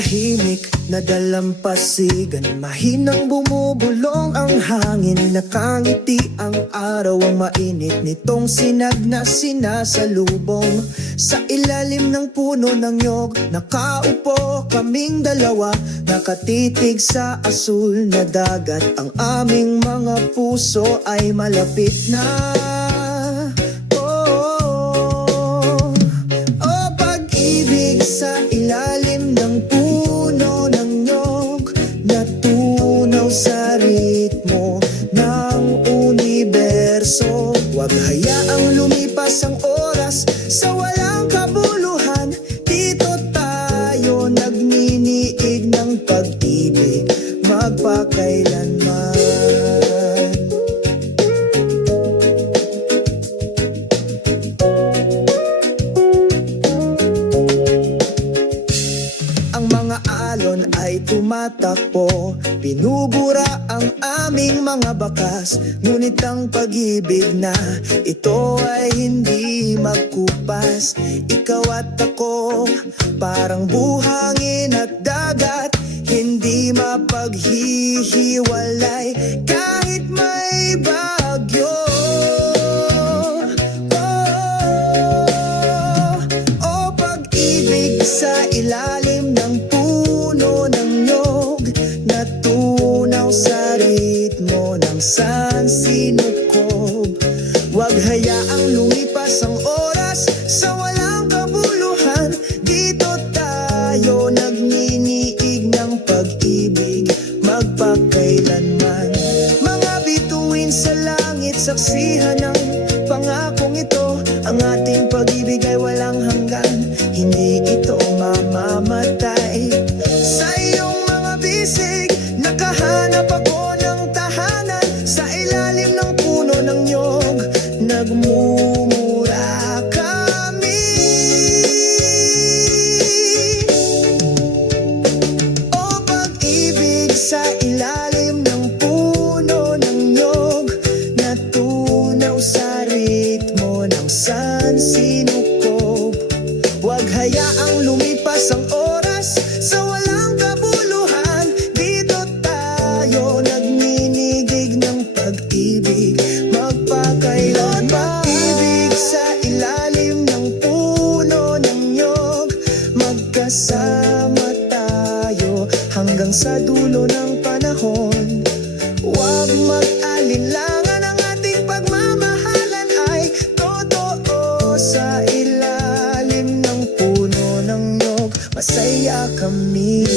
tahimik na dalampasigan, mahinang bumubulong ang hangin. Nakangiti ang araw, ang mainit nitong sinag na sinasalubong. Sa ilalim ng puno ng nyog, nakaupo kaming dalawa, nakatitig sa asul na dagat. Ang aming mga puso ay malapit na. Sa ilalim ng puno ng nyog, natunaw sa ritmo ng universo. Huwag hayaang lumipas ang oras sa walang kabuluhan. Dito tayo nagniniig ng pag-ibig magpakailanman. Tumatakbo, binubura ang aming mga bakas. Ngunit ang pag-ibig na ito ay hindi magkupas. Ikaw at ako, parang buhangin at dagat, hindi mapaghihiwalay kahit may bagyo. Oh, pag-ibig sa ilalim ng sa ritmo ng sansinukob. Huwag hayaang lumipas ang oras sa walang kabuluhan. Dito tayo nagniniig ng pag-ibig magpakailanman. Mga bituin sa langit, saksihan ng pangakong ito. Ang ating pag-ibig ay walang hanggan, hindi ito mamamatay. Sa iyong mga bisig, nakahanap ako ng tahanan. Sa ilalim ng puno ng nyog, nagmumura kami. O pag-ibig sa ilalim ng puno ng nyog, natunaw sa ritmo ng sansinukob. Huwag hayaang lumipas ang oras sa walang kabuluhan. Dito tayo nagninigig ng pag-ibig magpakailanman. Pag-ibig sa ilalim ng puno ng nyog, magkasama tayo hanggang sa dulo ng panahon. Huwag mag-alinlangan, ang ating pagmamahalan ay totoo. Sa ilalim ng puno ng nyog, masaya kami.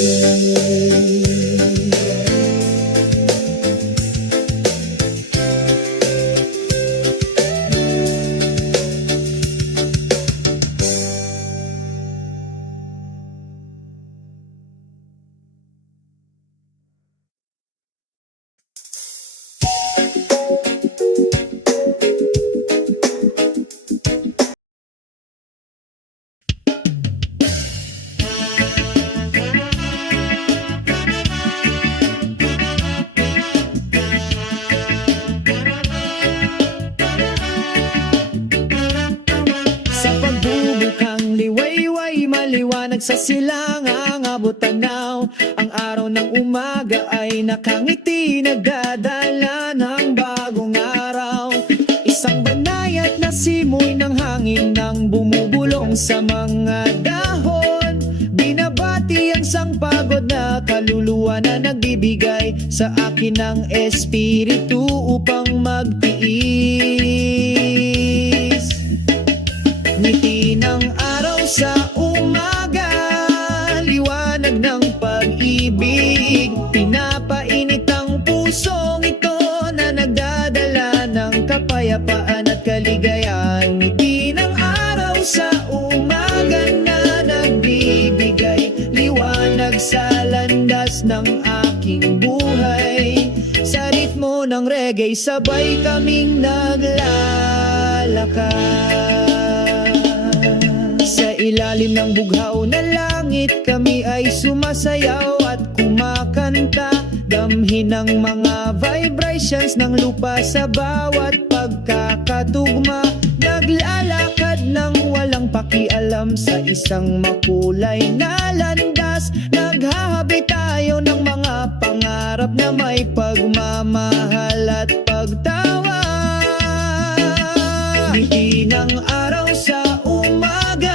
Sa silangang abot tanaw, ang araw ng umaga ay nakangiti, nagdadala ng bagong araw. Isang banayad na simoy ng hangin nang bumubulong sa mga dahon. Binabati ang sangpagod na kaluluwa na nagbibigay sa akin ng espiritu upang magtiis. Ngiti ng araw sa umaga, liwanag ng pag-ibig, pinapainit ang pusong ito na nagdadala ng kapayapaan at kaligayahan. Ngiti ng araw sa umaga na nagbibigay liwanag sa landas ng aking buhay. Sa ritmo ng reggae, sabay kaming naglalakad. Sa ilalim ng bughaw na langit, kami ay sumasayaw at kumakanta. Damhin ang mga vibrations ng lupa sa bawat pagkakatugma. Naglalakad Lakad ng walang pakialam sa isang makulay na landas. Naghahabi tayo ng mga pangarap na may pagmamahal at pagtawa. Ngiti ng araw sa umaga,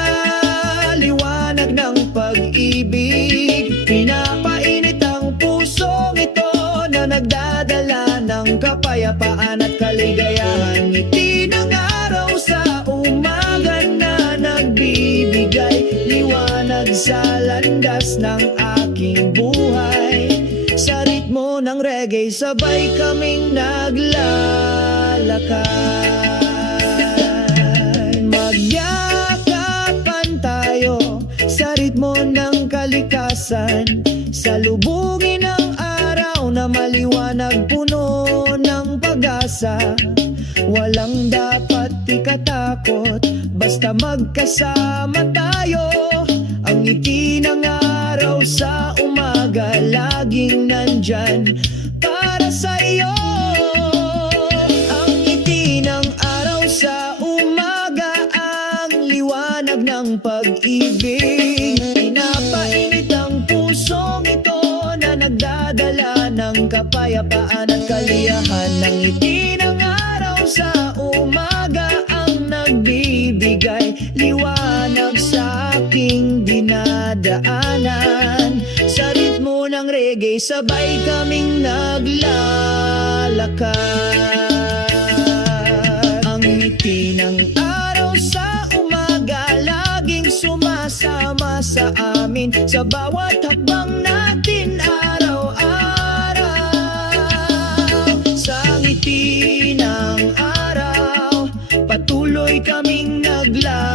liwanag ng pag-ibig. Pinapainit ang pusong ito na nagdadala ng kapayapaan at kaligayahan. Ngiti ng araw sa umaga na nagbibigay liwanag sa landas ng aking buhay. Sa ritmo ng reggae, sabay kaming naglalakad. Magyakapan tayo sa ritmo ng kalikasan. Salubungin ang araw na maliwanag, puno ng pag-asa. Walang dapat ikatakot, basta magkasama tayo. Ang ngiti ng araw sa umaga, laging nandyan para sa iyo. Ang ngiti ng araw sa umaga, ang liwanag ng pag-ibig. Pinapainit ang pusong ito na nagdadala ng kapayapaan at kaliyahan. Ang ngiti ng araw sa umaga ang nagbibigay liwanag sa aking dinadaanan. Sa ritmo ng reggae, sabay kaming naglalakad. Ang ngiti ng araw sa umaga, laging sumasama sa amin sa bawat hakbang natin araw-araw. Sa ngiti ng araw, patuloy kaming naglalakad.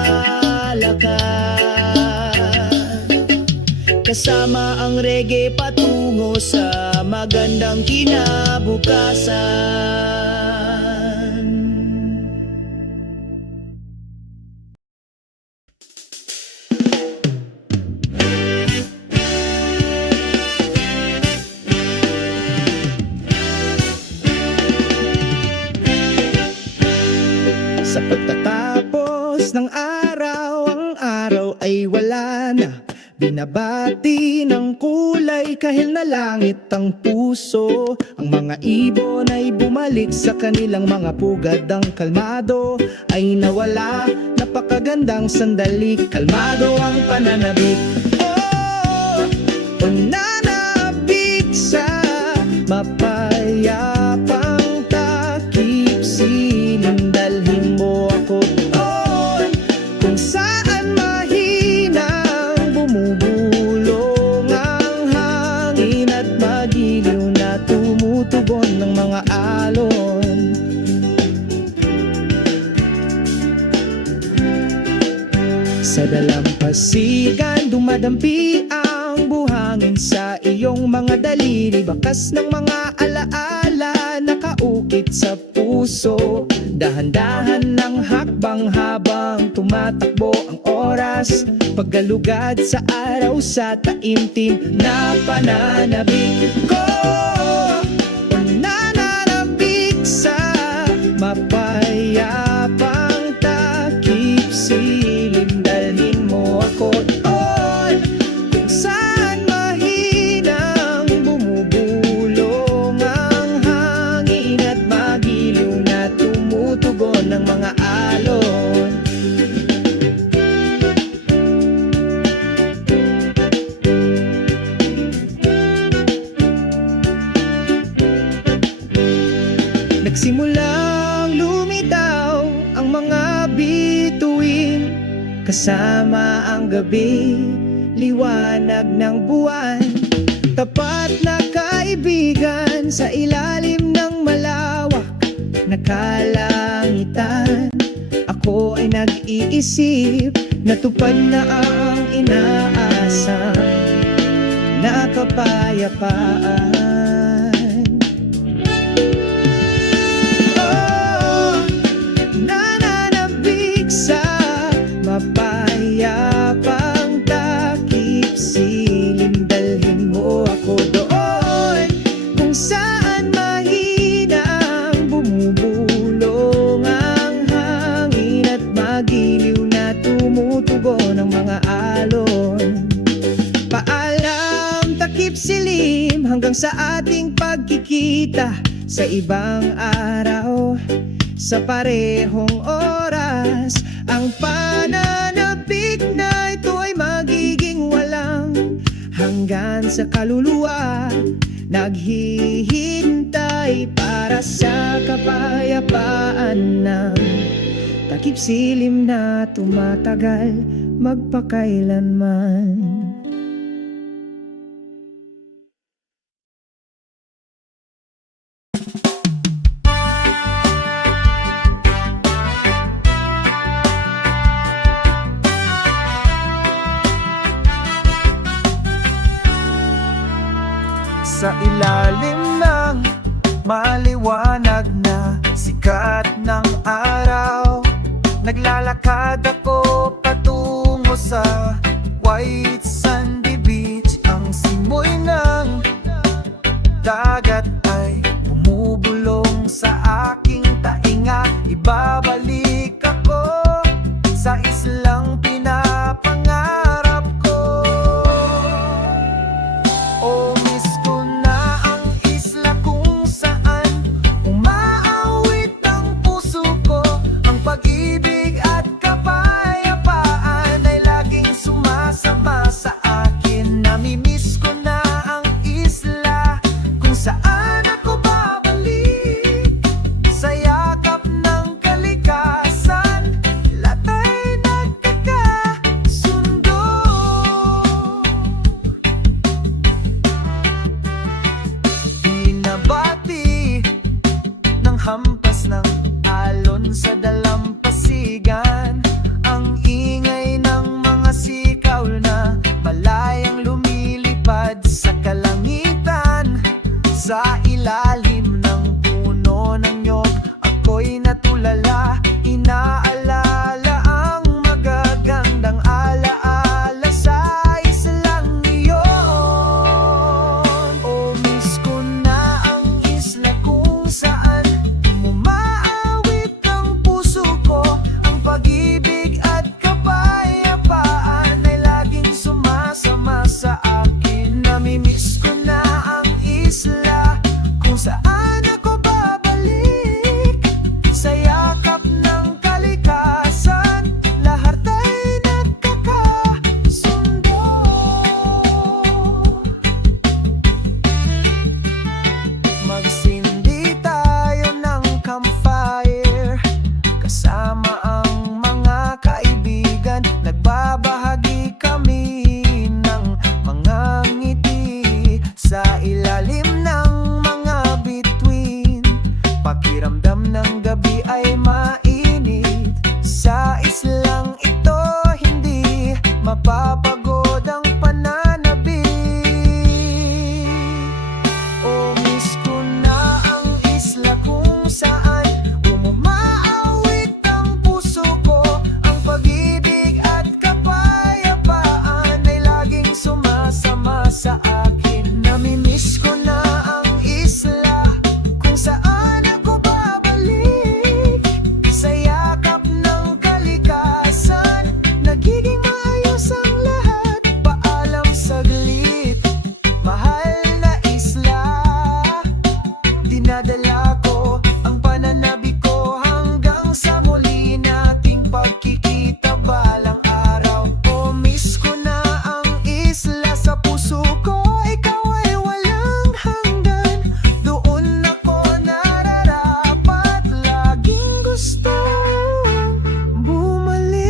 Kasama ang reggae patungo sa magandang kinabukasan. Sa pagtatapos ng araw, ang araw ay wala na. Binabati ng kulay kahil na langit ang puso. Ang mga ibon ay bumalik sa kanilang mga pugad. Ang kalmado ay nawala, napakagandang sandali. Kalmado ang pananabik. Oh, pananabik sa mapayapang takip. Siling dalhin mo ako doon kung saan mahinang bumubulong ang hangin at magiliw na tumutugon ng mga alon. Sa dalampasigan dumadampi ang buhangin sa iyong mga daliri. Bakas ng mga alaala nakaukit sa puso. Dahan-dahan ng hakbang habang tumatakbo ang oras. Paggalugad sa araw sa taimtim na pananabik ko. Pananabik sa mapayapang takip. Silim dalhin mo ako doon kung saan mahinang bumubulong ang hangin at magiliw na tumutugon ng mga alon. Nagsimulang lumitaw ang mga bituin kasama ang gabi, liwanag ng buwan. Tapat na kaibigan sa ilalim ng malawak na kalangitan. Ako ay nag-iisip, natupad na ang inaasam na kapayapaan. Mapayapang takip. Silim dalhin mo ako doon kung saan mahinang bumubulong ang hangin at magiliw hanggang sa ating pagkikita sa ibang araw. Sa parehong oras, ang pananabik na ito ay magiging walang hanggan sa kaluluwa. Naghihintay para sa kapayapaan ng takip silim na tumatagal magpakailanman. Sa ilalim ng maliwanag na sikat ng araw, naglalakad ako patungo sa white sandy beach. Ang simoy ng dagat ay bumubulong sa aking tainga. Ibabalik ako sa islang pinapangarap ko. Oh, miss ko na ang isla kung saan umaawit ang puso ko. Ang pag-ibig at kapayapaan ay laging sumasama sa akin. Namimiss ko na ang isla kung saan ako babalik. Sa yakap ng kalikasan, lahat ay nagkakasundo. Binabati ng hampas ng alon sa dalampasigan, ang ingay ng mga sikaw na malayang lumilipad sa kalangitan. Sa ilalim ng puno ng nyog, ako'y natulala. Inaalala ang magagandang alaala sa islang iyon. Oh, miss ko na ang isla kung saan umaawit ang puso ko. Ang pag-ibig at kapayapaan ay laging sumasama sa akin. Namimiss ko na ang isla kung saan ako babalik. Sa yakap ng kalikasan, lahat ay nagkakasundo. Magsindi tayo ng campfire kasama ang mga kaibigan. Nagbabahagi kami ng mga ngiti sa ilalim ng mga bituin. Pakiramdam ng gabi ay mainit. Sa islang ito hindi mapapagod ang pananabik. Oh, miss ko na ang isla kung saan umaawit ang puso ko. Ang pag-ibig at kapayapaan ay laging sumasama sa akin. Namimiss ko na ang isla kung saan ako babalik. Sa yakap ng kalikasan, nagiging maayos ang lahat. Paalam saglit, mahal na isla. Dinadala ko ang pananabik ko hanggang sa muli nating pagkikita balang araw. Oh, miss ko na ang isla sa puso ko. Ikaw ay walang hanggan. Doon ako nararapat. Laging gusto bumalik.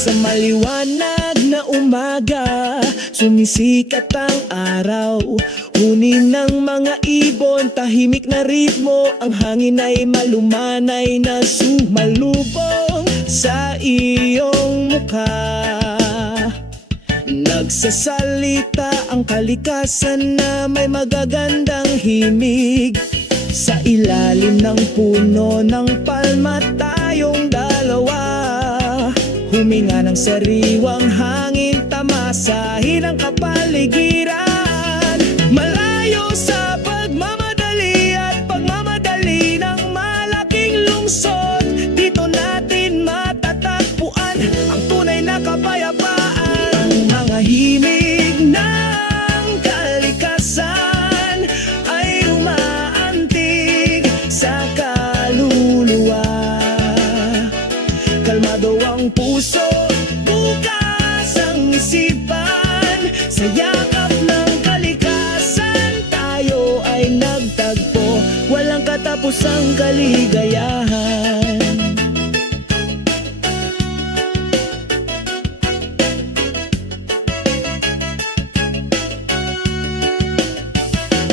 Sa maliwanag na umaga, sumisikat ang araw. Hunin ng mga ibon, tahimik na ritmo. Ang hangin ay malumanay na sumalubong sa iyong mukha. Nagsasalita ang kalikasan na may magagandang himig. Sa ilalim ng puno ng palma tayong dalawa. Huminga ng sariwang hangin, tamasahin ang kapaligiran. Malayo sa pagmamadali at pagmamadali ng malaking lungsod, dito natin matatagpuan ang tunay na kapayapaan. Ang mga himig ng kalikasan ay umaantig sa kaluluwa. Kalmado ang puso, bukas ang isipan. Sa yakap ng kalikasan, tayo ay nagtagpo. Walang katapusang kaligayahan.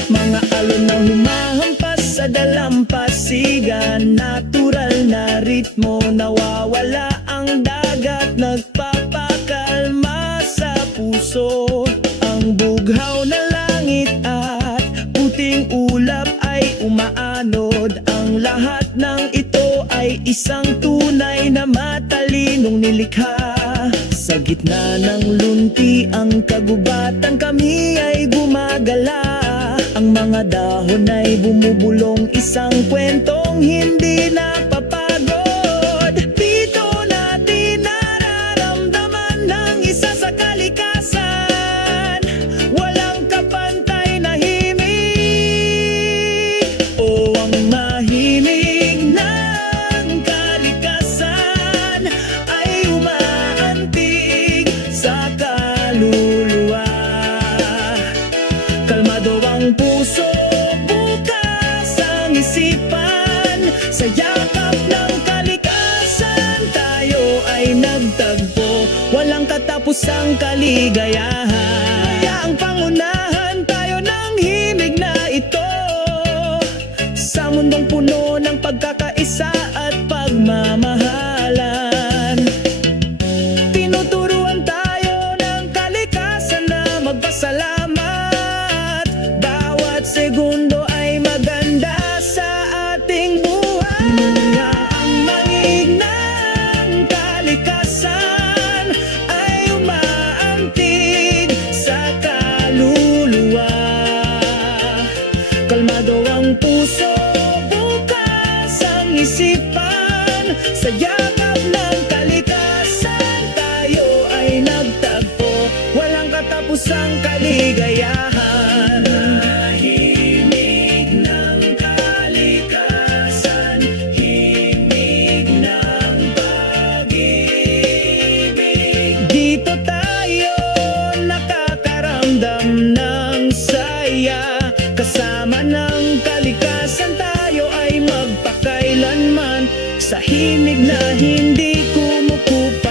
Mga alon na humahampas sa dalampasigan, natural na ritmo, nawawala ang dagat, nagpapakalma sa puso. Ang bughaw na langit at puting ulap ay umaanod. Ang lahat ng ito ay isang tunay na matalinong nilikha. Sa gitna ng lunti ang kagubatan, kami ay gumagala. Ang mga dahon ay bumubulong, isang kwentong hindi napapagod. Dito natin nararamdaman ng isa sa kalikasan. Walang kapantay na himig, o ang mahimig ng kalikasan ay umaantig sa kaluluwa. Kalmado ang puso, bukas ang isipan. Sa yakap ng kalikasan, tayo ay nagtagpo. Walang katapusang kaligayahan. Kaya ang pangunahan tayo ng himig na ito, sa mundong puno ng pagkakaisa at pagmamahalan. Tinuturuan tayo ng kalikasan na magpasalamat. Bawat segundo ay maganda sa ating buhay. Ang mangig ng kalikasan ay umaantig sa kaluluwa. Kalmado ang puso, bukas ang isipan. Sa yakap ng kalikasan, tayo ay nagtagpo. Walang katapusang kaligayahan. Himig ng kalikasan, himig ng pag-ibig. Dito tayo nakakaramdam ng saya. Kasama ng kalikasan, tayo ay magpakailanman sa himig na hindi kumukupas.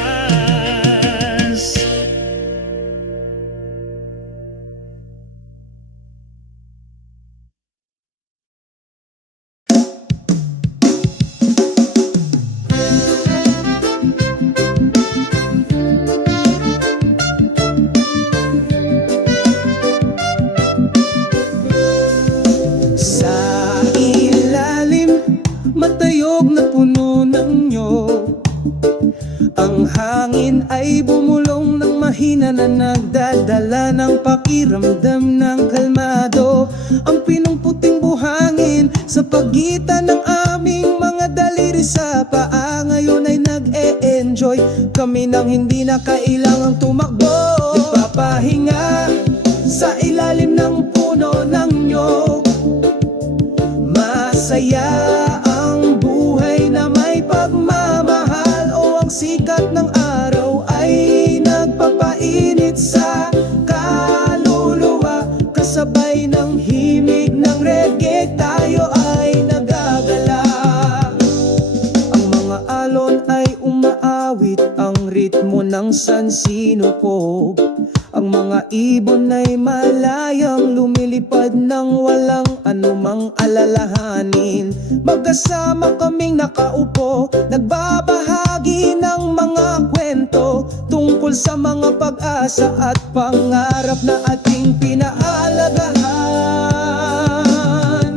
Sa ilalim, matayog na puno ng nyog, ang hangin ay bumulong ng mahina na nagdadala ng pakiramdam ng kalmado. Ang pinungputing buhangin sa pagitan ng aming mga daliri sa paa, ngayon ay nag-e-enjoy kami nang hindi na kailangang tumakbo. Nagpapahinga sa ilalim ng puno ng nyog, masaya ang buhay na may pagmamahal. O ang sikat ng araw ay nagpapainit sa kaluluwa. Kasabay ng himig ng reggae, tayo ay nagagala. Ang mga alon ay umaawit, ang ritmo ng sansinupog. Ang mga ibon ay malayang lumilipad ng walang anumang alalahanin. Magkasama kaming nakaupo, nagbabahagi ng mga kwento tungkol sa mga pag-asa at pangarap na ating pinaalagahan.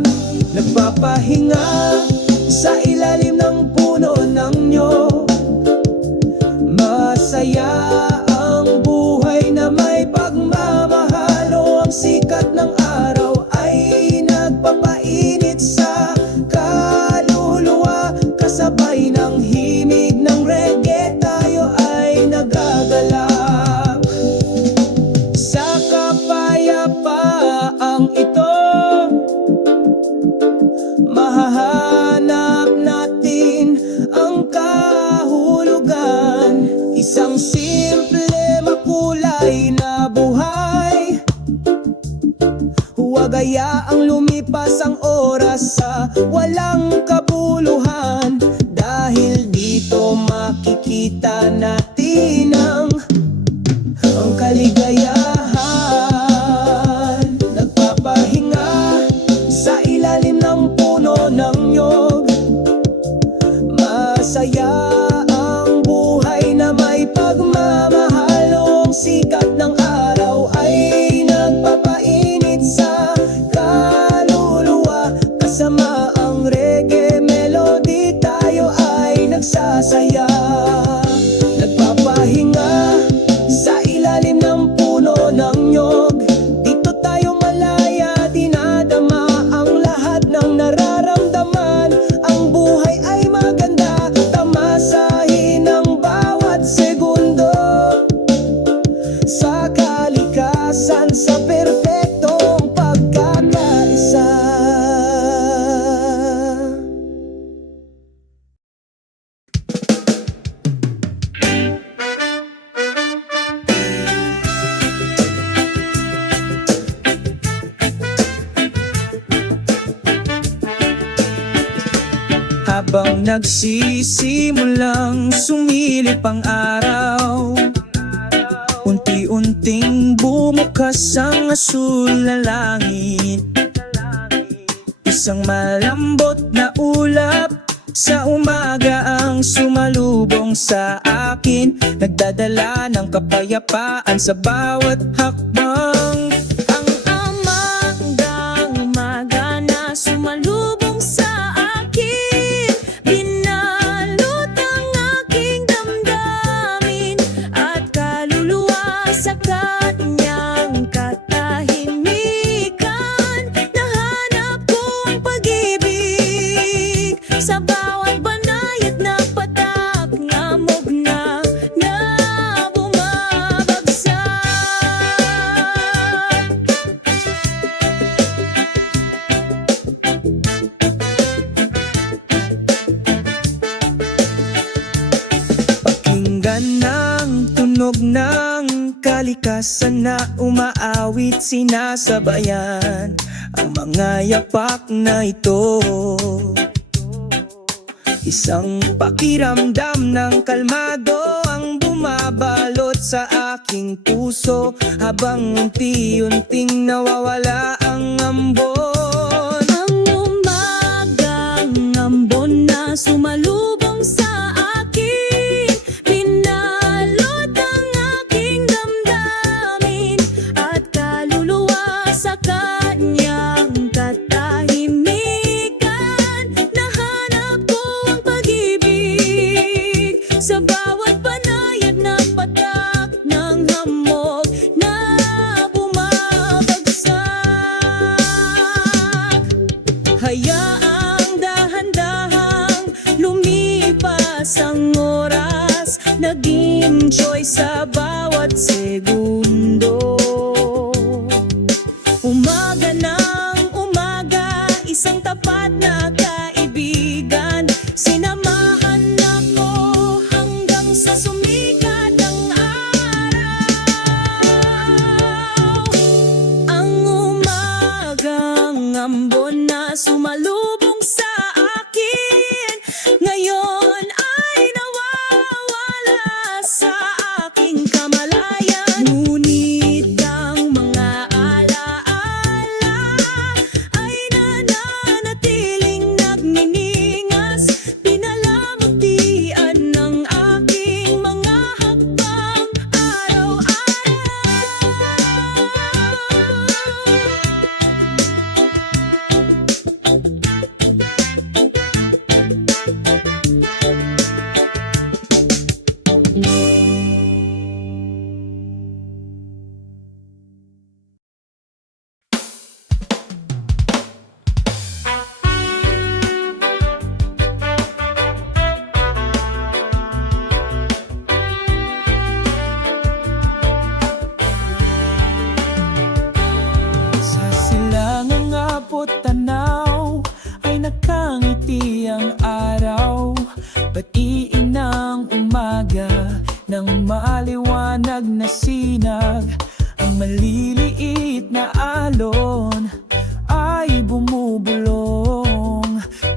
Nagpapahinga sa ilalim ng puno ng nyog, mahahanap natin ang kahulugan. Isang simple makulay na buhay, huwag hayaang lumipas ang oras sa walang kabuluhan. Dahil dito makikita natin ang kaligayahan. Nagpapahinga sa ilalim ng puno ng nyog, masaya ang buhay na may pagmamahal. Ang sikat ng araw ay nagpapainit sa kaluluwa. Kasama ang reggae melody, tayo ay nagsasaya. Nagpapahinga sa ilalim ng puno ng nyog, dito tayo malaya, dinadama ang lahat ng nararamdaman. Ang buhay ay maganda, tamasahin ang bawat segundo sa kalikasan, sa perpektong pagkakaisa. Habang nagsisimulang sumilip ang araw, unti-unting bumukas ang asul na langit. Isang malambot na ulap sa umaga ang sumalubong sa akin, nagdadala ng kapayapaan sa bawat hakbang. Ang umagang umaga na sumalubong sa akin, binalot ang aking damdamin at kaluluwa sa kanyang katahimikan. Nahanap ko ang pag-ibig sa bawat banayad na patak, ngamog na bumabagsak. Pakinggan ng tunog ng kalikasan na umaawit, sinasabayan ang mga yapak na ito. Isang pakiramdam ng kalmado ang bumabalot sa aking puso, habang unti-unting nawawala ang ambon. Ang umagang ambon na sumalubong sa akin, binalot ang aking damdamin at kaluluwa sa kanyang katahimikan. Nahanap ko ang pag-ibig sa bawat banayad na patak ng hamog na bumabagsak. Hayaang dahan-dahang lumipas ang oras, nag-enjoy sa bawat segundo. Umaga ng umaga, isang tapat na kaibigan, sinamahan ako hanggang sa sumikat ang araw. Ang umagang ambon na sumalubong sa akin, ngayon ay nawawala sa aking kamalayan. Ngunit ang mga alaala ay nananatiling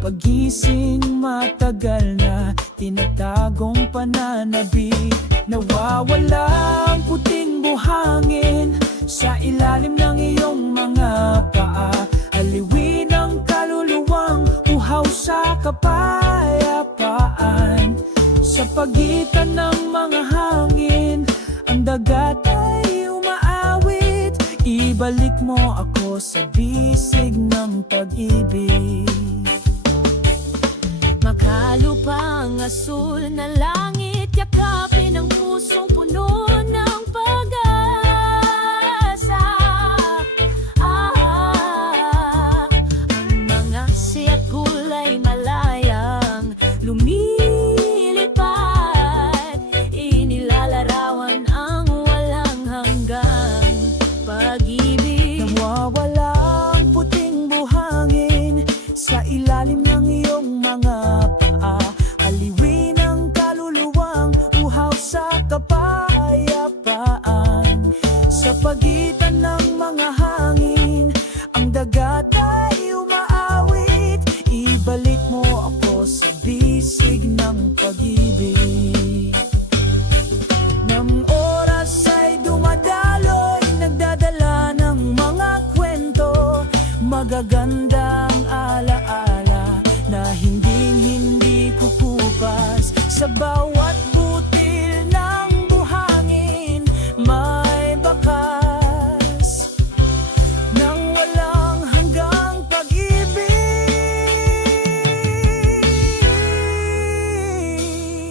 Pagising matagal na tinatagong pananabik. Nawawala ang puting buhangin sa ilalim ng iyong mga paa. Aliwin ang kaluluwang uhaw sa kapayapaan. Sa pagitan ng mga hangin, ang dagat ay umaawit. Ibalik mo ako sa bisig ng pag-ibig. Makalupang asul na langit, yakapin ang pusong puno ng pag-asa. Ang mga siyak kulay malayang lumilipad, inilalarawan ang walang hanggang pag-ibig. Nawawala ang puting buhangin sa ilalim ng iyong mga paa. Aliwin ang kaluluwang uhaw sa kapayapaan. Sa pagitan ng mga hangin, ang dagat ay umaawit. Ibalik mo ako sa bisig ng pag-ibig. Nang oras ay dumadaloy, nagdadala ng mga kwento, magagandang alaala na hindi kukupas. Sa bawat butil ng buhangin may bakas ng walang hanggang pag-ibig.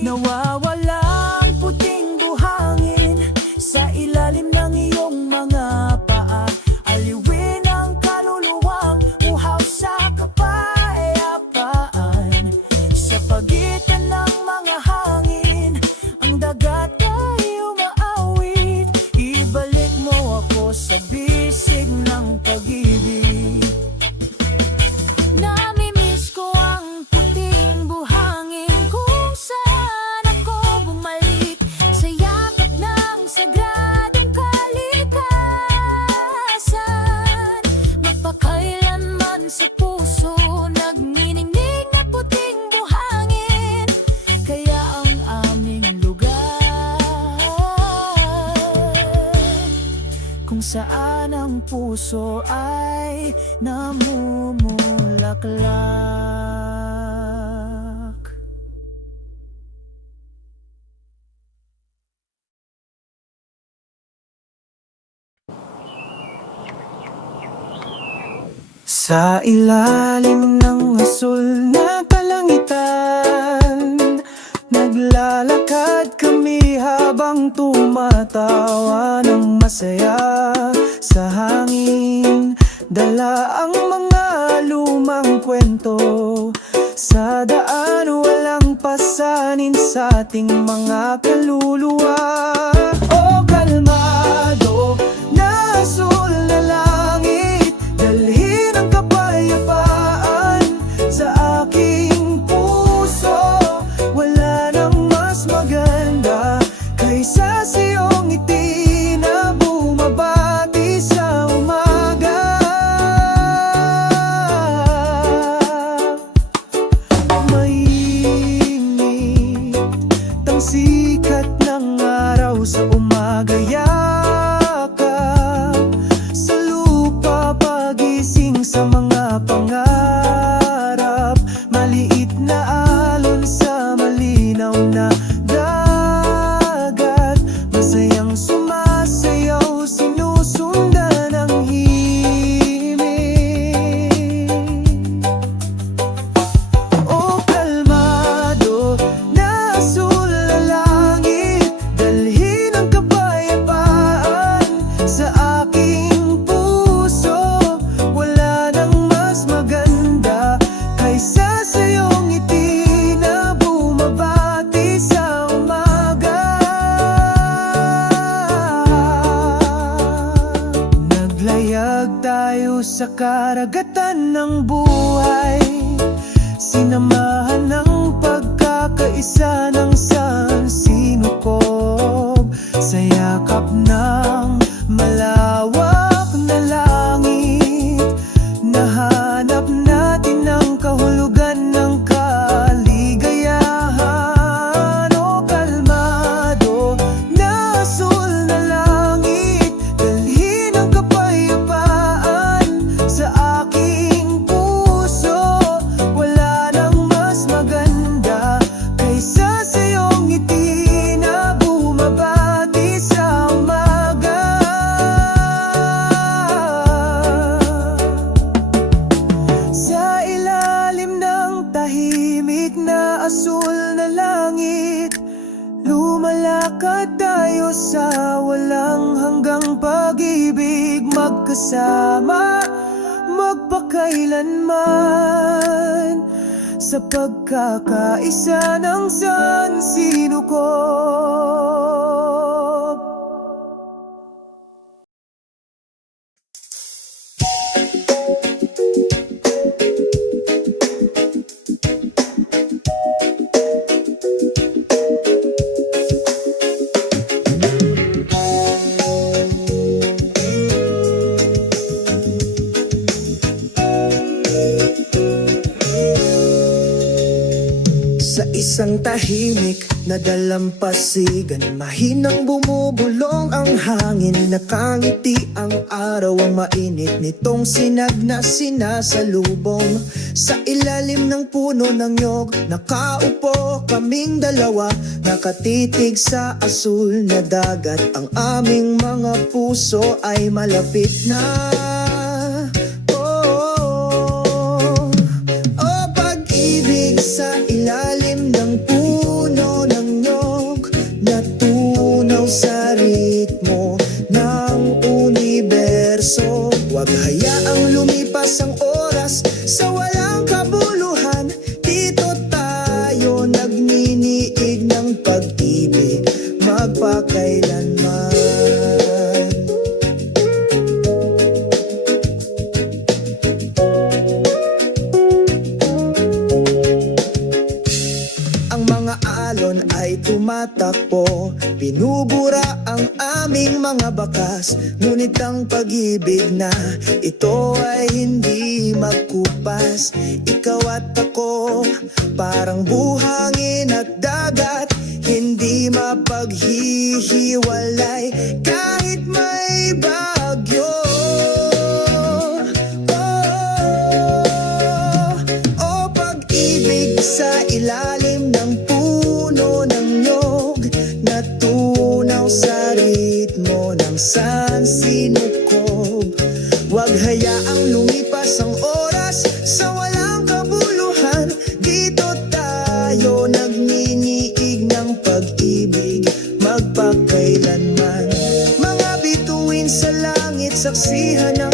Nawawala ang puting buhangin sa ilalim ng iyong mga paa. Aliwin ang kaluluwang uhaw sa kapayapaan. Sa pagitan ng mga hangin, ang dagat ay umaawit. Ibalik mo ako sa bisig ng pag-ibig. Namimiss ko ang puting buhangin kung saan ako bumalik sa yakap ng sagradong kalikasan. Magpakailanman sa puso nagniningning na puting buhangin, kaya ang aming lugar Kung saan ang puso ay namumulaklak. Sa ilalim ng asul na kalangitan, naglalakad kami habang tumatawa ng masaya. Sa hangin, dala ang mga lumang kwento. Sa daan, walang pasanin sa ating mga kaluluwa. O kalmado na asul na langit, dalhin ang kapayapaan sa aking puso. Wala nang mas maganda kaysa sa iyong ngiti na bumabati sa umaga. Mainit ang sikat ng araw Lalakad tayo sa walang hanggang pag-ibig, magkasama, magpakailanman, sa pagkakaisa ng sansinukob. Sa isang tahimik na dalampasigan, mahinang bumubulong ang hangin, nakangiti ang araw, ang mainit nitong sinag na sinasalubong. Sa ilalim ng puno ng nyog, nakaupo kaming dalawa, nakatitig sa asul na dagat. Ang aming mga puso ay malapit na. Sa ilalim ng puno ng nyog, natunaw sa ritmo ng universo. Huwag hayaang lumipas ang oras sa walang kabuluhan. Dito tayo nagniniig ng pag-ibig, magpakailanman. Ay tumatakbo, binubura ang aming mga bakas. Ngunit ang pag-ibig na ito ay hindi magkupas. Ikaw at ako, parang buhangin at dagat, hindi mapaghihiwalay kahit may bagyo. Oh, pag-ibig sa ilalim ng puno ng nyog, natunaw sa ritmo ng sansinukob. Huwag hayaang lumipas ang oras sa walang kabuluhan. Dito tayo nagniniig ng pag-ibig, magpakailanman. Mga bituin sa langit, saksihan ng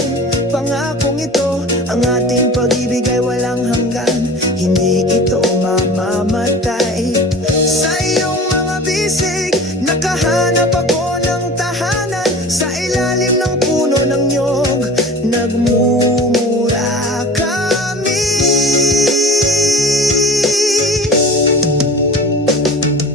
pangakong ito. Ang ating pag-ibig ay walang hanggan, hindi ito mamamatay. Sa iyong mga bisig, nakahanap ako ng tahanan. Sa ilalim ng puno ng nyog, nagmumura kami.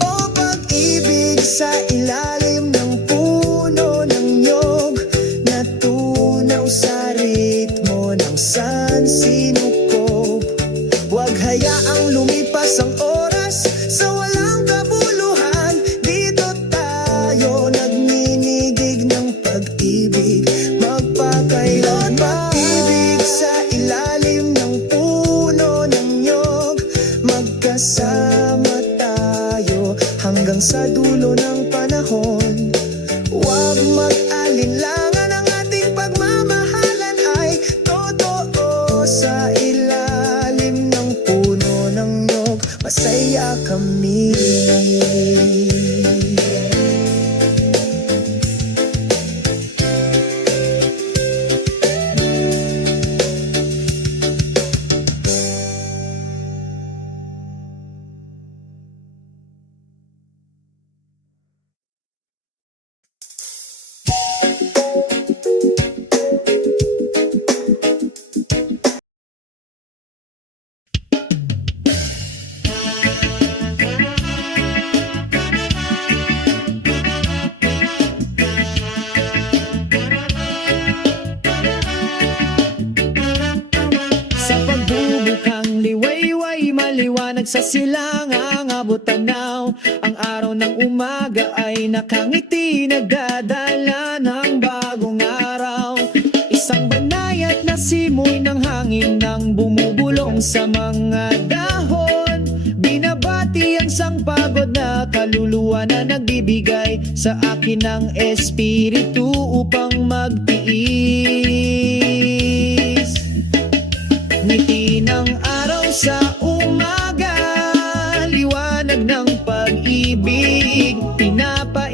O pag-ibig sa ilalim ng puno ng nyog, natunaw sa ritmo ng sansinukob. Huwag hayaang lumipas ang oras sa walang kabuluhan. Dito tayo nagninigig ng pag-ibig, magpakailanman. Pag-ibig sa ilalim ng puno ng nyog, magkasama tayo hanggang sa dulo ng panahon. Huwag mag-alinlangan, ang ating pagmamahalan ay totoo. Sa ilalim ng puno ng nyog, masaya kami. Sa pagbubukang liwayway, maliwanag sa silangang abot tanaw. Ang araw ng umaga ay nakangiti, nagdadala ng bagong araw. Isang banayad na simoy ng hangin nang bumubulong sa mga dahon. Binabati ang sangpagod na kaluluwa na nagbibigay sa akin ng espiritu upang magtiis. Ngiti ng araw sa umaga, liwanag ng pag-ibig, pinapa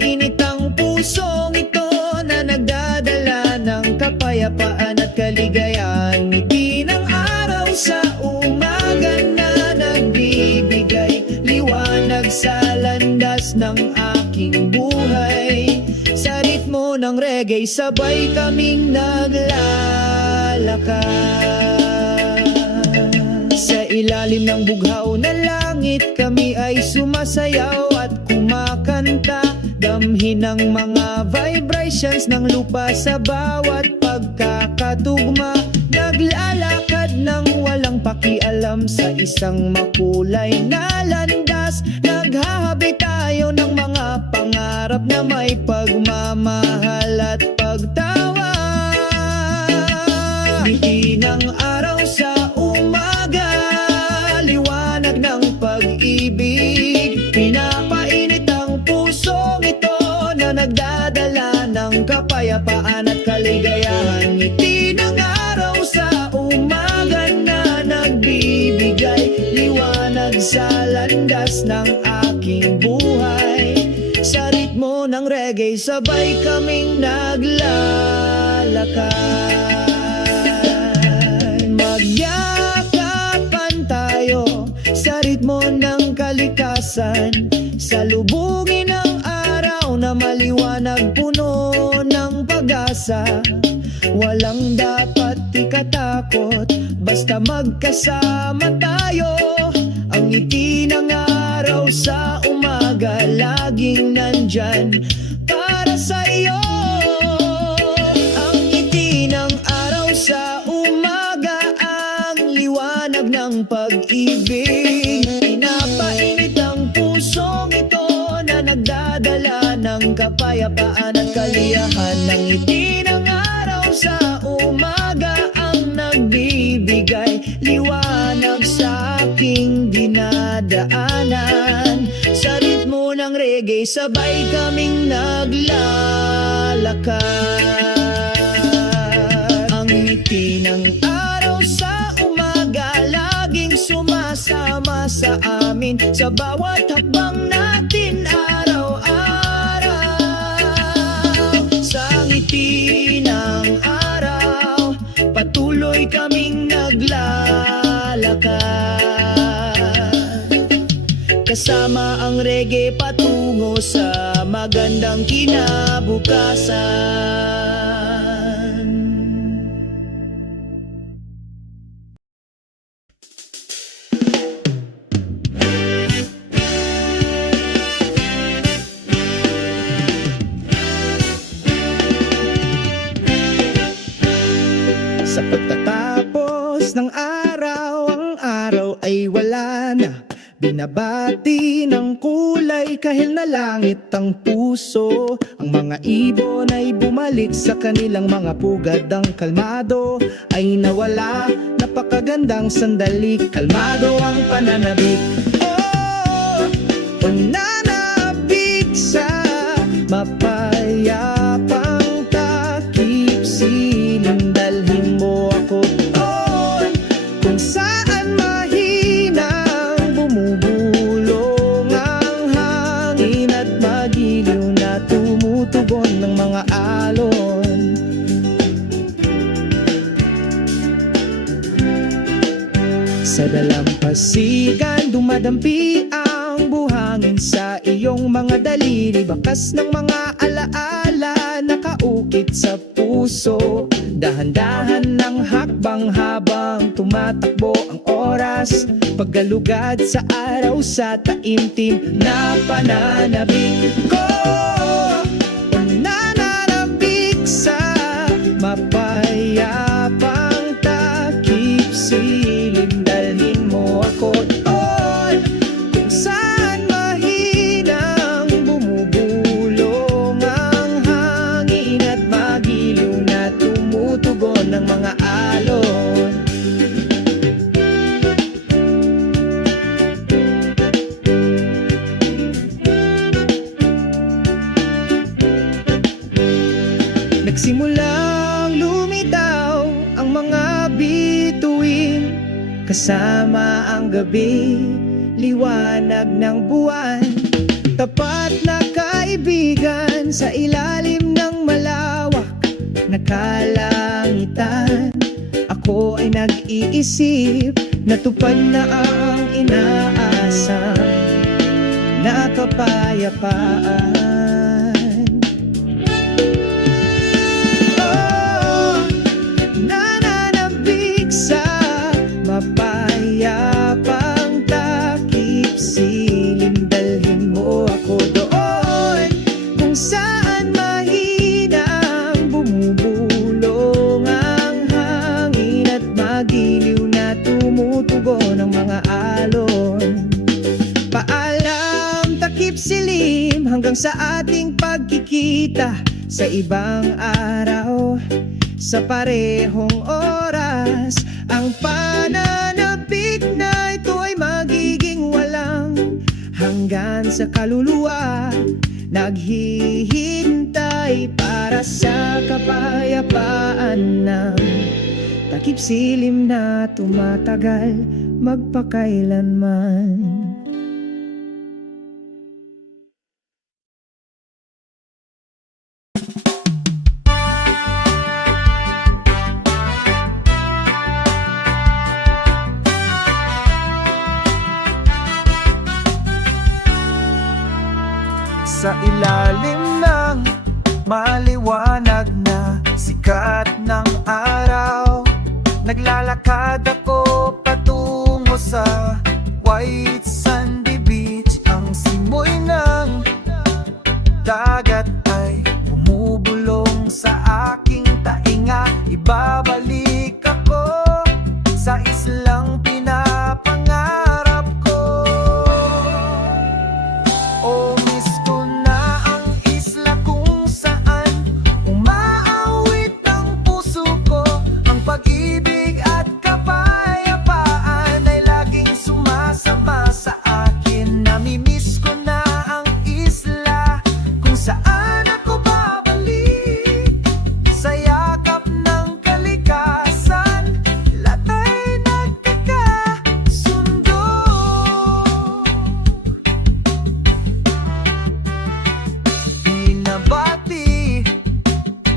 reggae, sabay kaming naglalakad. Sa ilalim ng bughaw na langit, kami ay sumasayaw at kumakanta. Damhin ang mga vibrations ng lupa sa bawat pagkakatugma. Naglalakad ng walang pakialam sa isang makulay na landas. Naghahabi tayo ng mga pangarap na may pagmamahal at pagtawa. Ngiti ng araw sa umaga, liwanag ng pag-ibig. Pinapainit ang pusong ito na nagdadala ng kapayapaan at kaligayahan. Ngiti ng araw sa umaga na nagbibigay liwanag sa landas ng aking buhay. Sa ritmo ng reggae, sabay kaming naglalakad. Magyakapan tayo sa ritmo ng kalikasan. Salubungin ang araw na maliwanag, puno ng pag-asa. Walang dapat ikatakot, basta magkasama tayo. Ang ngiti ng araw sa umaga, laging nandyan para sa'yo. Ang ngiti ng araw sa umaga, ang liwanag ng pag-ibig. Pinapainit ang pusong ito na nagdadala ng kapayapaan at kaliyahan. Ang ngiti ng araw sa umaga ang nagbibigay liwanag sa aking dinadaanan. Sa ritmo ng reggae, sabay kaming naglalakad. Ang ngiti ng araw sa umaga, laging sumasama sa amin sa bawat hakbang natin araw-araw. Sa ngiti ng araw, patuloy kaming naglalakad. Kasama ang reggae patungo sa magandang kinabukasan. Sa pagtatapos ng araw, ang araw ay wala na. Binabati ng kulay kahil na langit ang puso. Ang mga ibon ay bumalik sa kanilang mga pugad. Ang kalmado ay nawala, napakagandang sandali. Kalmado ang pananabik. Oh, pananabik sa mapayapang takip. Siling dalhin mo ako doon kung saan mahinang bumubulong ang hangin at magiliw na tumutugon ng mga alon. Sa dalampasigan dumadampi ang buhangin sa iyong mga daliri. Bakas ng mga alaala nakaukit sa puso. Dahan-dahan ng hakbang habang tumatakbo ang oras. Paggalugad sa araw sa taimtim na pananabik ko. Pananabik sa mapayapang takip. Silim dalhin mo ako doon kung saan mahinang bumubulong ang hangin at magiliw na tumutugon ng mga alon. Nagsimulang lumitaw ang mga bituin, kasama ang gabi, liwanag ng buwan. Tapat na kaibigan sa ilalim ng malawak na kalangitan. Ako ay nag-iisip, natupad na ang inaasam na kapayapaan. mga alon. Paalam, takip silim, hanggang sa ating pagkikita sa ibang araw, sa parehong oras. Ang pananabik na ito ay magiging walang hanggan sa kaluluwa, naghihintay para sa kapayapaan ng takip silim na tumatagal magpakailanman. Sa ilalim ng maliwanag na sikat ng araw, naglalakad ako patungo sa white sandy beach. Ang simoy ng dagat ay bumubulong sa aking tainga. Ibabalik ako sa islang pinapangarap ko. Oh, miss ko na ang isla kung saan umaawit ang puso ko. Ang pag-ibig at kapayapaan ay laging sumasama sa akin. Namimiss ko na ang isla kung saan ako babalik, sa yakap ng kalikasan. Lahat ay nagkakasundo. Binabati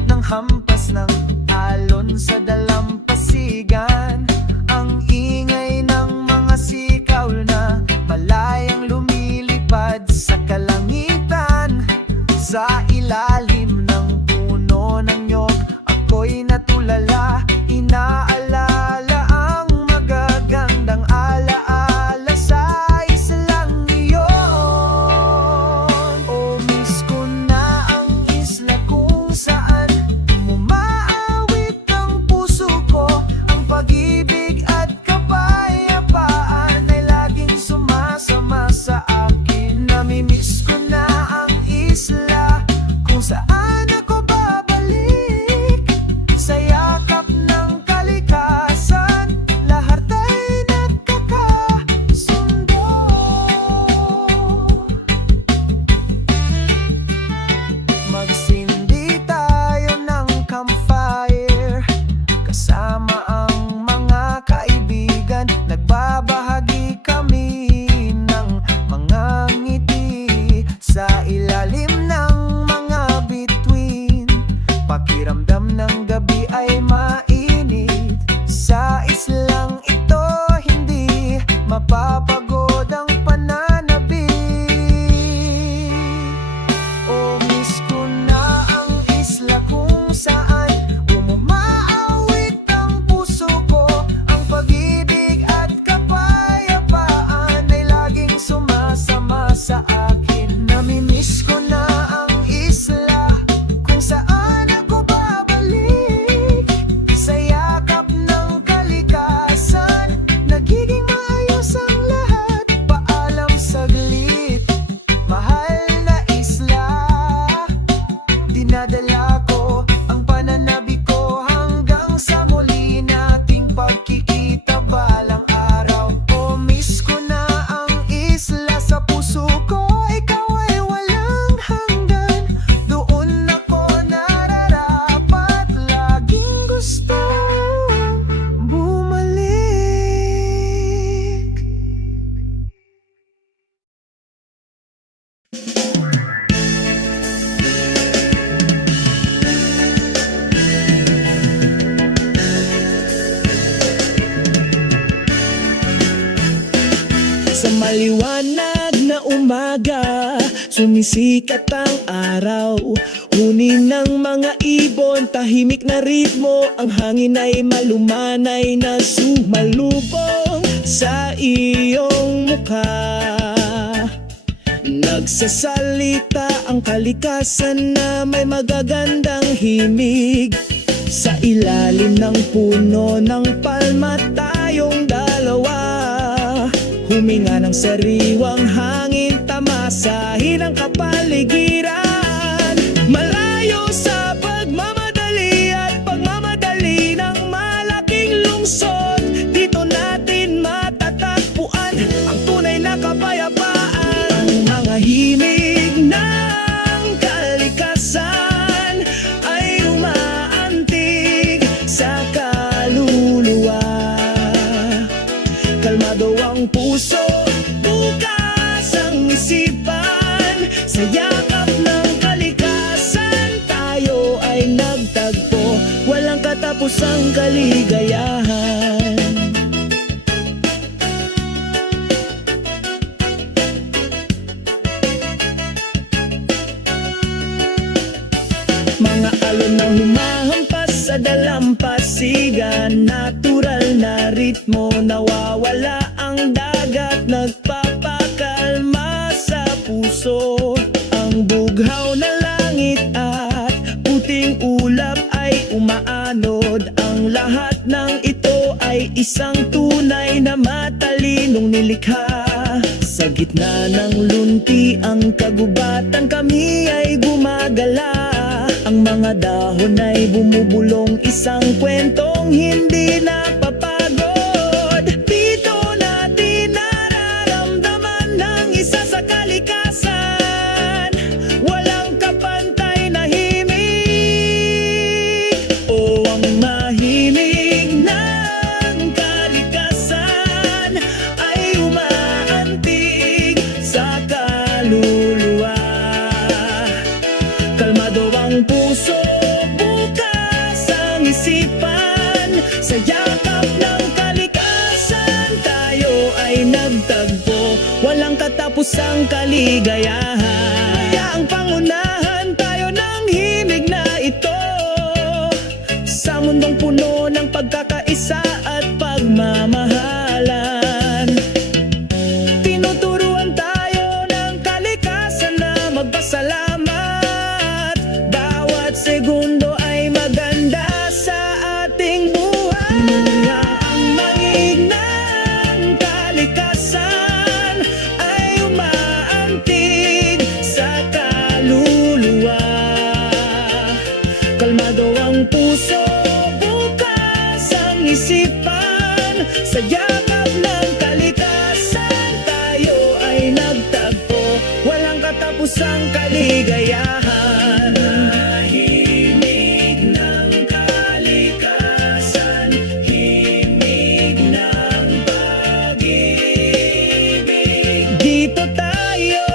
ng hampas ng alon sa dalampasigan, ang ingay ng mga sikaw na malayang lumilipad sa kalangitan. Sa ilalim ng puno ng nyog, ako'y natulala, inaalala ang magagandang alaala sa islang iyon. Oh, miss ko na ang isla kung saan umaawit ang puso ko. Ang pag-ibig at kapayapaan ay laging sumasama sa akin. Namimiss ko na ang isla kung saan ako babalik, sa yakap ng kalikasan. Lahat ay nagkakasundo. Magsindi tayo ng campfire kasama ang mga kaibigan. Nagbabahagi kami ng mga ngiti sa ilalim ng mga bituin. Pakiramdam ng gabi ay mainit sa islang ito. Hindi mapapagod ang pananabik. Oh, miss ko na ang isla kung saan umaawit ang puso ko. Ang pag-ibig at kapayapaan ay laging sumasama sa akin. Namimiss ko na ang isla kung saan ako babalik, sa yakap ng kalikasan. Nagiging maayos ang lahat. Paalam saglit, mahal na isla. Dinadala ko ang pananabik ko hanggang sa muli nating pagkikita balang araw. Oh, miss ko na ang isla sa puso ko. Ikaw ay walang hanggan. Doon ako nararapat, laging gusto bumalik. Sa maliwanag na umaga, sumisikat ang araw. Huni ng mga ibon, tahimik na ritmo. Ang hangin ay malumanay na sumalubong sa iyong mukha. Nagsasalita ang kalikasan na may magagandang himig. Sa ilalim ng puno ng palma tayong dalawa, Huminga ng sariwang hangin, tamasahin ang kapaligiran. Malayo sa pagmamadali at pagmamadali ng malaking lungsod, dito natin matatagpuan ang tunay na kapayapaan. Ang mga himig ng kalikasan ay umaantig sa kaluluwa. Kalmado ang puso, bukas ang isipan. Sa yakap ng kalikasan, tayo ay nagtagpo. Walang katapusang kaligayahan. Mga alon na humahampas sa dalampasigan, natural na ritmo, nawawala ang dagat, nagpapakalma sa puso. Ang bughaw na langit at puting ulap ay umaanod. Ang lahat ng ito ay isang tunay na matalinong nilikha. Sa gitna ng lunti ang kagubatan, kami ay gumagala. Ang mga dahon ay bumubulong, isang kwentong hindi napapagod. Dito natin nararamdaman ng isa sa kalikasan. Walang kapantay na himig, o ang mahimig ng kalikasan ay umaantig sa kaluluwa. Kalmado ang puso, bukas ang isipan. Sa yakap ng kalikasan, tayo ay nagtagpo. Walang katapusang kaligayahan. Kaya ang pangunahan tayo ng himig na ito, sa mundong puno ng pagkakaisa at pagmamahalan. Tinuturuan tayo ng kalikasan na magpasalamat. Bawat segundo ay maganda sa ating buhay. Ang mangig ng kalikasan ay umaantig sa kaluluwa. Kalmado ang puso, bukas ang isipan. Sa yakap ng kalikasan, tayo ay nagtagpo. Walang katapusang kaligayahan. Himig ng kalikasan, himig ng pag-ibig. Dito tayo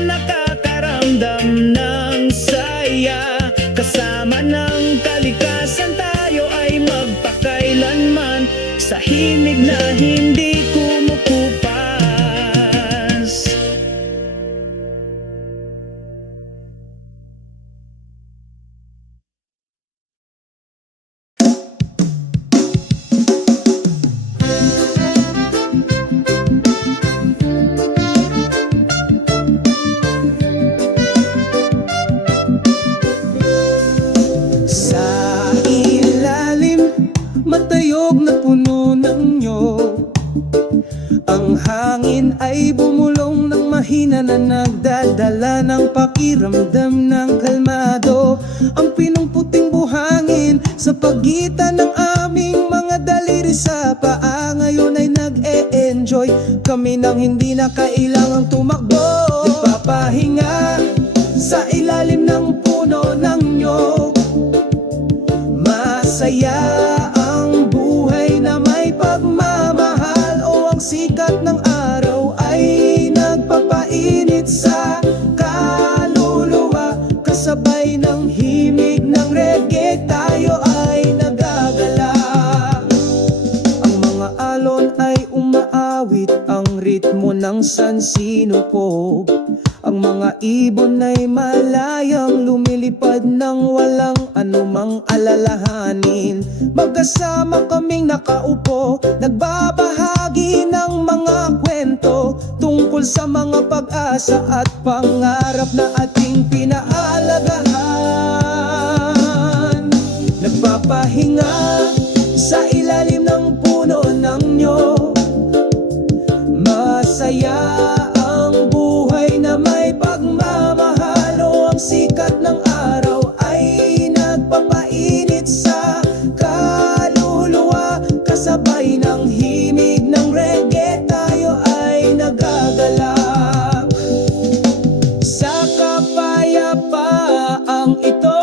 nakakaramdam ng saya. Kasama ng kalikasan, tayo ay magpakailanman sa himig na hindi kumukupas. Sa ilalim, matayog na puno ng nyog, ang hangin ay bumulong ng mahina na nagdadala ng pakiramdam ng kalmado. Ang pinungputing buhangin sa pagitan ng aming mga daliri sa paa, ngayon ay nag-e-enjoy kami nang hindi na kailangang tumakbo. Nagpapahinga sa ilalim ng puno ng nyog, masaya ang buhay na may pagmamahal. O ang sikat ng araw ay nagpapainit sa kaluluwa. Kasabay ng himig ng reggae, tayo ay nagagala. Ang mga alon ay umaawit, ang ritmo ng sansinupog. Ang mga ibon ay malayang lumilipad nang walang anumang alalahanin. Magkasama kaming nakaupo, nagbabahagi ng mga kwento tungkol sa mga pag-asa at pangarap na ating pinaalagahan. Nagpapahinga sa ilalim ng puno ng nyog, Masaya ang buhay na may pagmamahal, o ang sikat ng araw ay nagpapainit sa kaluluwa. Kasabay ng himig ng reggae, tayo ay nagagalak sa kapayapaang ito.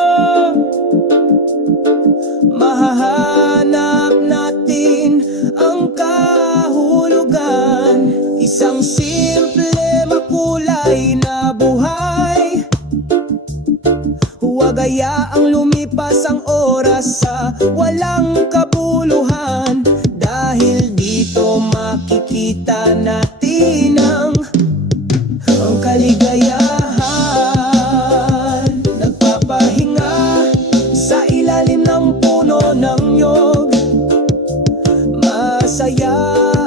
Mahahanap natin ang kahulugan, isang simple makulay na buhay. Huwag hayaang lumipas ang oras sa walang kabuluhan, dahil dito makikita natin ang kaligayahan. Nagpapahinga sa ilalim ng puno ng nyog. Masaya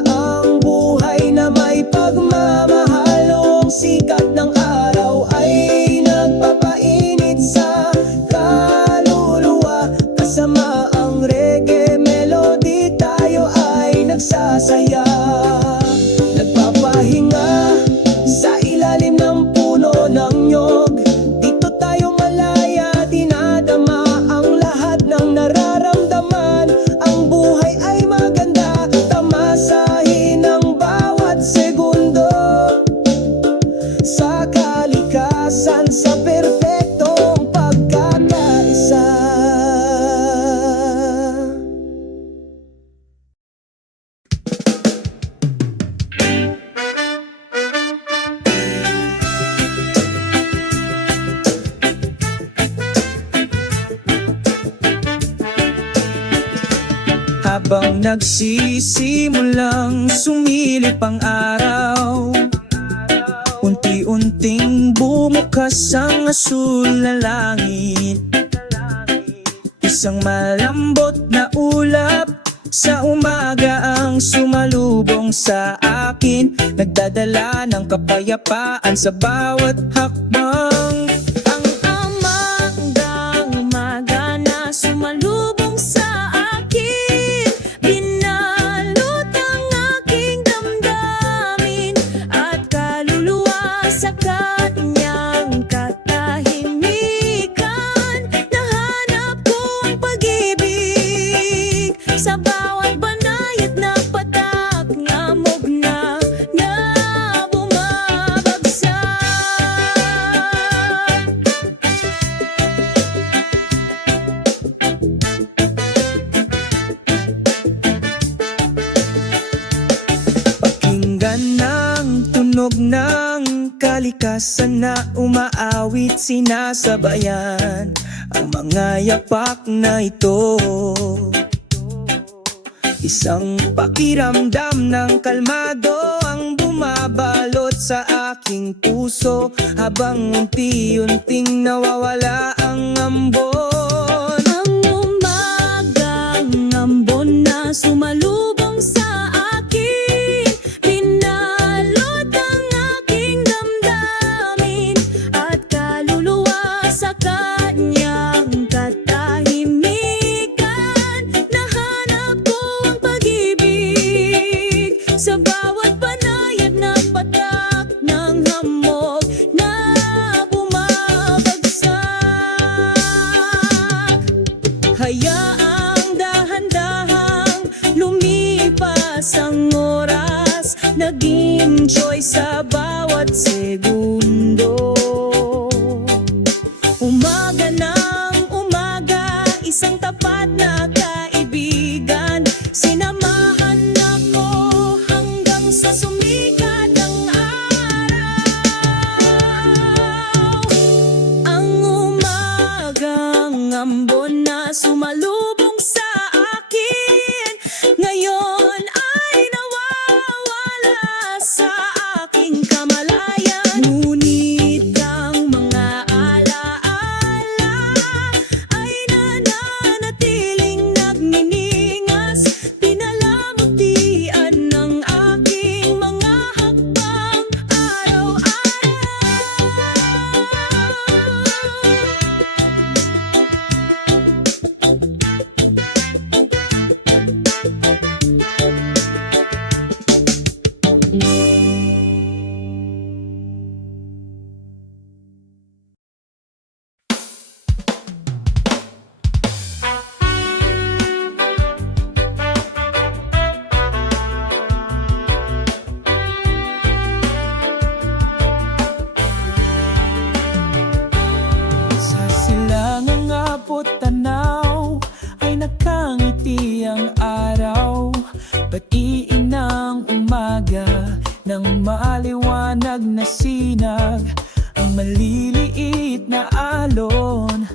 ang buhay na may pagmamahal, o ang sikat ng araw ay nagpapainit sa kaluluwa. Kasama ang reggae melody, tayo ay nagsasaya. Nagpapahinga sa ilalim ng puno ng nyog. Dito tayo malaya, dinadama ang lahat ng nararamdaman. Ang buhay ay maganda, tamasahin ang bawat segundo sa kalikasan, sa perpektong pagkakaisa. Habang nagsisimulang sumilip ang araw, unti-unting bumukas ang asul na langit. Isang malambot na ulap sa umaga ang sumalubong sa akin, nagdadala ng kapayapaan sa bawat hakbang. Ang umagang umaga na sumalubong sa akin, binalot ang aking damdamin at kaluluwa sa kanyang katahimikan. Nahanap ko ang pag-ibig sa bawat banayad na patak, ngamog na bumabagsak. Pakinggan ng tunog ng kalikasan na umaawit, sinasabayan ang mga yapak na ito. Isang pakiramdam ng kalmado ang bumabalot sa aking puso, habang unti-unting nawawala ang ambon. Ang umagang ambon na sumalubong sa akin, binalot ang aking damdamin at kaluluwa sa kanyang katahimikan. Nahanap ko ang pag-ibig sa bawat banayad na patak ng hamog na bumabagsak. Hayaang dahan-dahang lumipas ang oras, nag-enjoy sa bawat segundo. Umaga ng umaga, isang tapat na kaibigan, sinamahan ako hanggang sa sumikat ang araw. Ang umagang ambon na sumalubong sa akin, ngayon ay nawawala sa aking kamalayan. Ngunit maliwanag na sinag. Ang maliliit na alon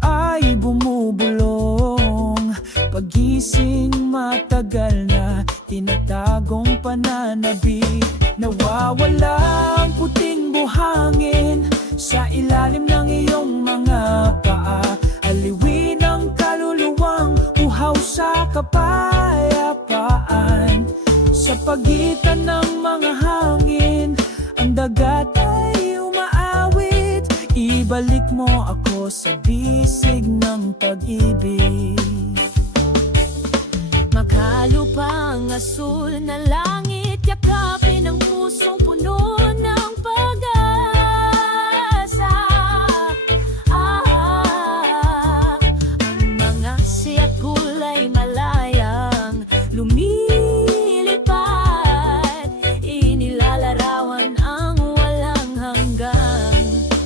ay bumubulong. Pagising matagal na tinatagong pananabik. Nawawala ang puting buhangin sa ilalim ng iyong mga paa. Aliwin ang kaluluwang uhaw sa kapayapaan. Sa pagitan ng mga hangin, ang dagat ay umaawit. Ibalik mo ako sa bisig ng pag-ibig. Makalupang asul na langit, yakapin ang pusong puno ng pag-asa. Ang mga siyak kulay malayang lumilipad, inilalarawan ang walang hanggang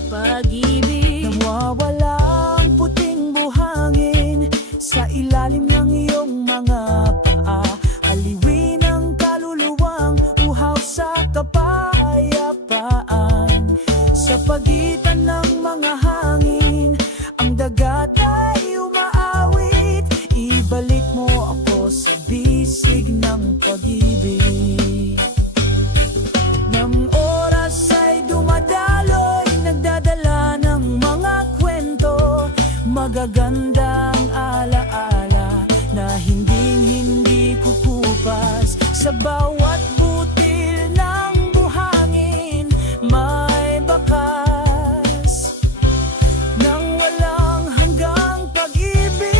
pag-ibig. Nawawala ang puting buhangin sa ilalim ng iyong mga paa. Aliwin ang kaluluwang uhaw sa kapayapaan. Sa pagitan ng mga hangin, ang dagat ay umaawit. Ibalik mo ako sa bisig ng pag-ibig. Nang oras ay dumadaloy, nagdadala ng mga kwento, magagandang alaala na hinding-hindi kukupas. Sa bawat butil ng buhangin may bakas ng walang hanggang pag-ibig.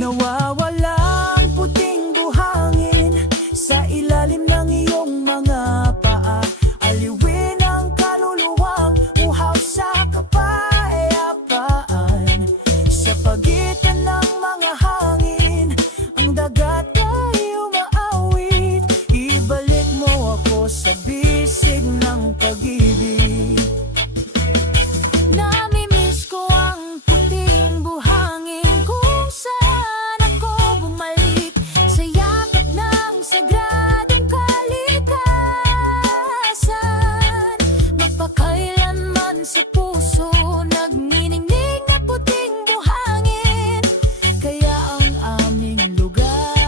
Nawawala ang puting buhangin sa ilalim ng iyong mga paa. Aliwin ang kaluluwang uhaw sa kapayapaan. Sa pagitan ng mga hangin, ang dagat ay umaawit. Ibalik mo ako sa bisig ng pag-ibig. Namimiss ko ang puting buhangin kung saan ako bumalik sa yakap ng sagradong kalikasan. Magpakailanman sa puso nagniningning na puting buhangin, kaya ang aming lugar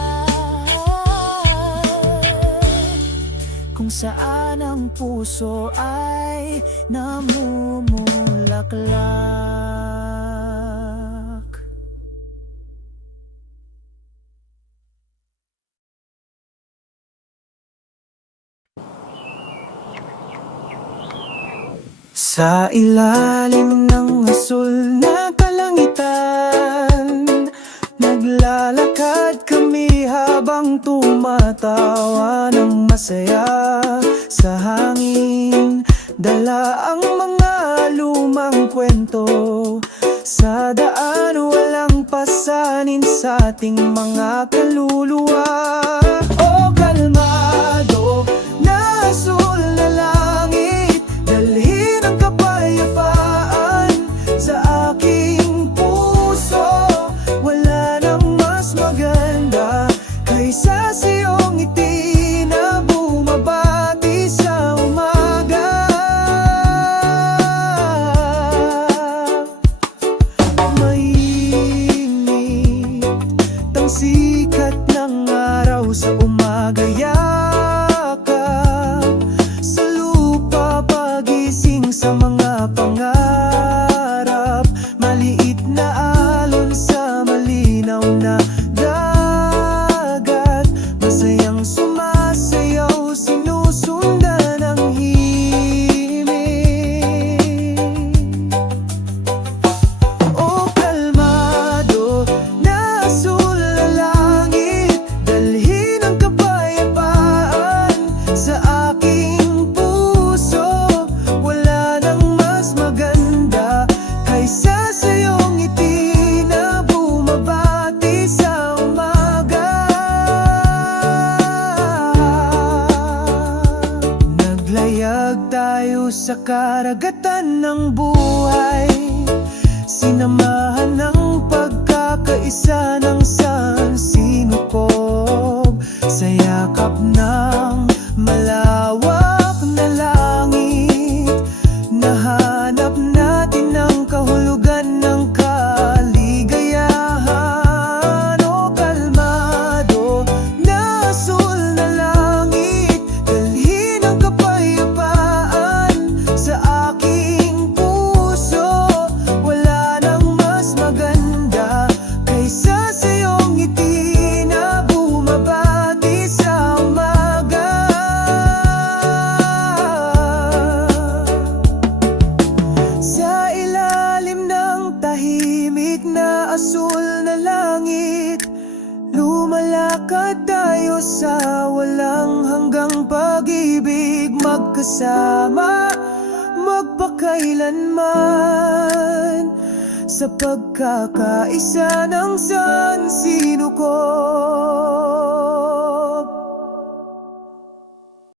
Kung saan ang puso ay namumulaklak. Sa ilalim ng asul na kalangitan, naglalakad kami habang tumatawa ng masaya. Sa hangin, dala ang mga lumang kwento. Sa daan, walang pasanin sa ating mga kaluluwa. O kalmado na asul na langit, dalhin ang kapayapaan sa aking puso. Wala nang mas maganda kaysa sa iyong ngiti na bumabati sa umaga. Mainit ang sikat ng araw sa umaga. Yakap sa lupa, pagising sa mga pangarap. Maliit na alon sa malinaw na dagat. Masayang sumasayaw, sinusundan ang himig. O kalmado na asul na langit, dalhin ang kapayapaan sa aking puso. Wala nang mas maganda kaysa sa iyong ngiti na bumabati sa umaga. Naglayag tayo sa karagatan ng buhay, sinamahan ng pagkakaisa ng saan sinukob. Lalakad tayo sa walang hanggang pag-ibig, magkasama, magpakailanman, sa pagkakaisa ng sansinuko.